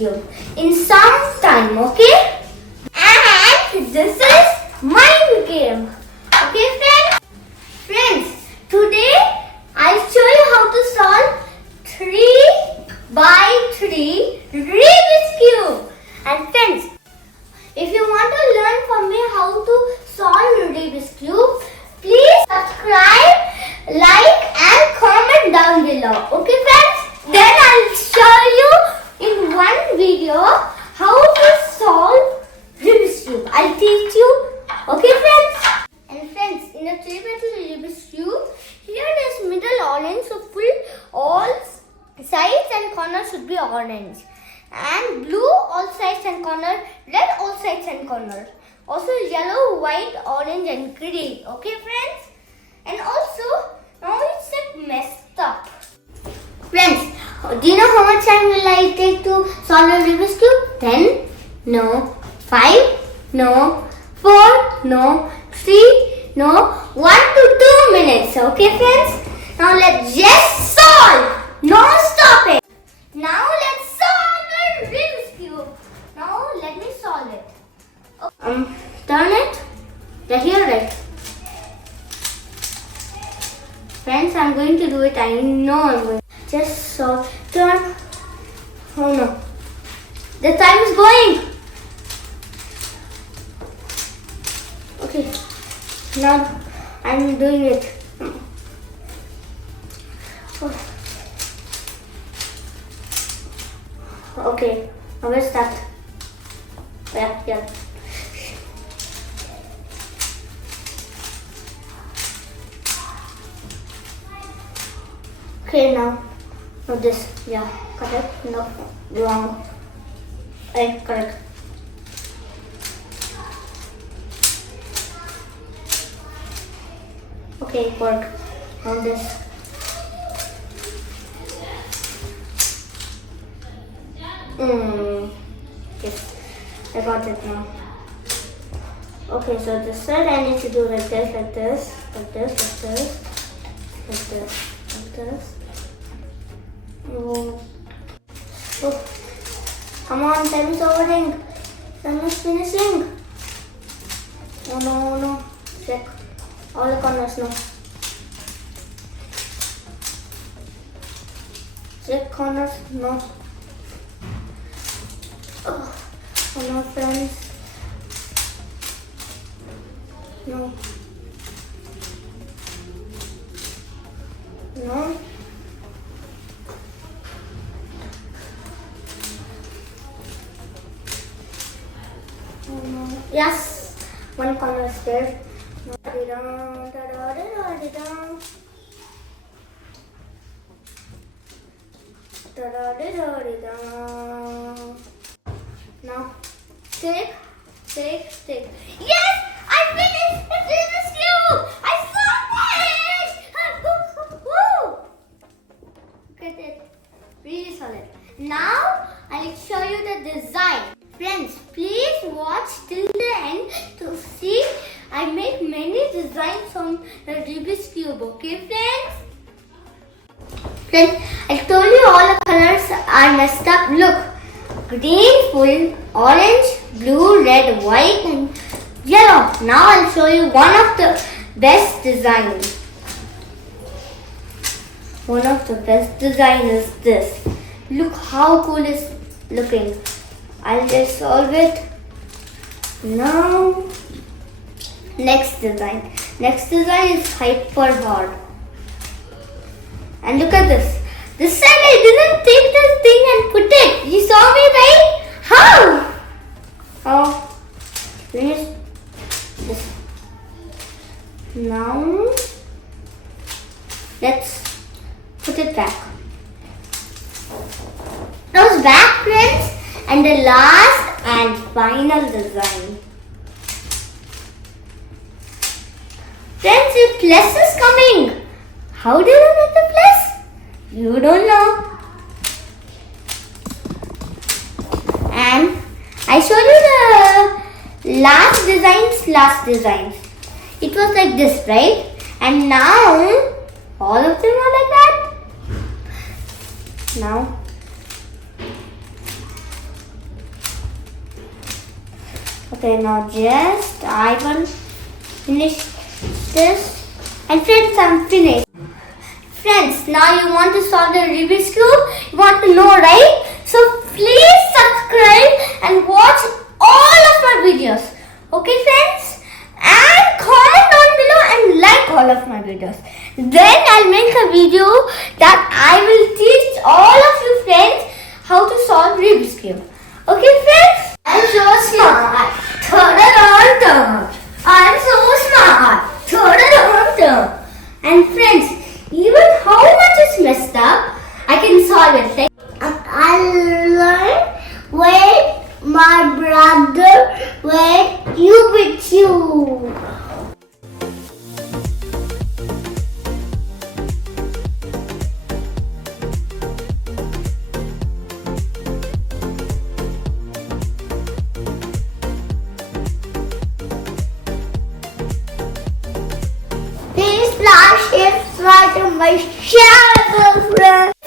cube in some time, okay? And this is mind game. Okay, friends? Friends, today I'll show you how to solve 3 by 3 Rubik's cube. And friends, if you want to learn from me how to solve Rubik's cube, please subscribe, like and comment down below. Okay, friends? Then I'll show you in one video how to solve Rubik's cube. I'll teach you. Okay, friends? And friends, in a 3 by 3 Rubik's cube, here is middle orange, so full all sides and corners should be orange. And blue all sides and corner, red all sides and corner. Also yellow, white, orange and green. Okay, friends? And also, now it's like messed up. Friends, do you know how much time will I take to solve a Rubik's cube? 10? No. 5? No. 4? No. 3? No. 1 to 2 minutes. Okay, friends? Now let's just solve. No stopping. Now let's solve a Rubik's cube. Now let me solve it. Okay. Turn it. Here, right? Friends, I'm going to do it. I know I'm going. Just solve. Turn. Oh no. The time is going. Okay. Now I'm doing it. Oh. Okay. Now where's that? Yeah. Okay, now this, yeah, correct, no, wrong, correct. Okay, work on this. Yes, I got it now. Okay, so this side I need to do like this, like this, like this, like this, like this. Like this. Oh. Come on, time is over. Time is finishing. Oh no. Check. All the corners now. Check corners, no. Oh no, friends. No. No. Oh no. Yes. One corner is there. Now, stick. Yes! I finished the Rubik's cube! I solved it! Woo! Look at it. Really solid. Now, I'll show you the design. Friends, please watch till the end to see I make many designs on the Rubik's cube. Okay, friends? Friends, I told you all the colors are messed up. Look. Green, full, orange, blue, red, white and yellow. Now I'll show you one of the best designs. One of the best design is this. Look how cool it's looking. I'll just solve it. Now, next design. Next design is hyper hard. And look at this. This side I didn't take this thing and put it. You saw me, right? How? Oh, finish this. Now, let's put it back. Those back, friends, and the last and final design. Friends, a plus is coming. How do you make the plus? You don't know. And I showed you the last designs. It was like this, right? And now all of them are like that. Now Okay, now just I will finish this. And friends, I'm finished. Friends, now you want to solve the Rubik's Cube? You want to know, right? So please subscribe and watch all of my videos. Okay, friends? And comment down below and like all of my videos. Then I'll make a video that I will teach all of you friends how to solve Rubik's Cube. Okay, friends? I'm so smart. I'm so smart. And friends, even how much is messed up, I can solve it. Like, I learned with my brother, with you, with you. Please like, share, subscribe to my channel, friends.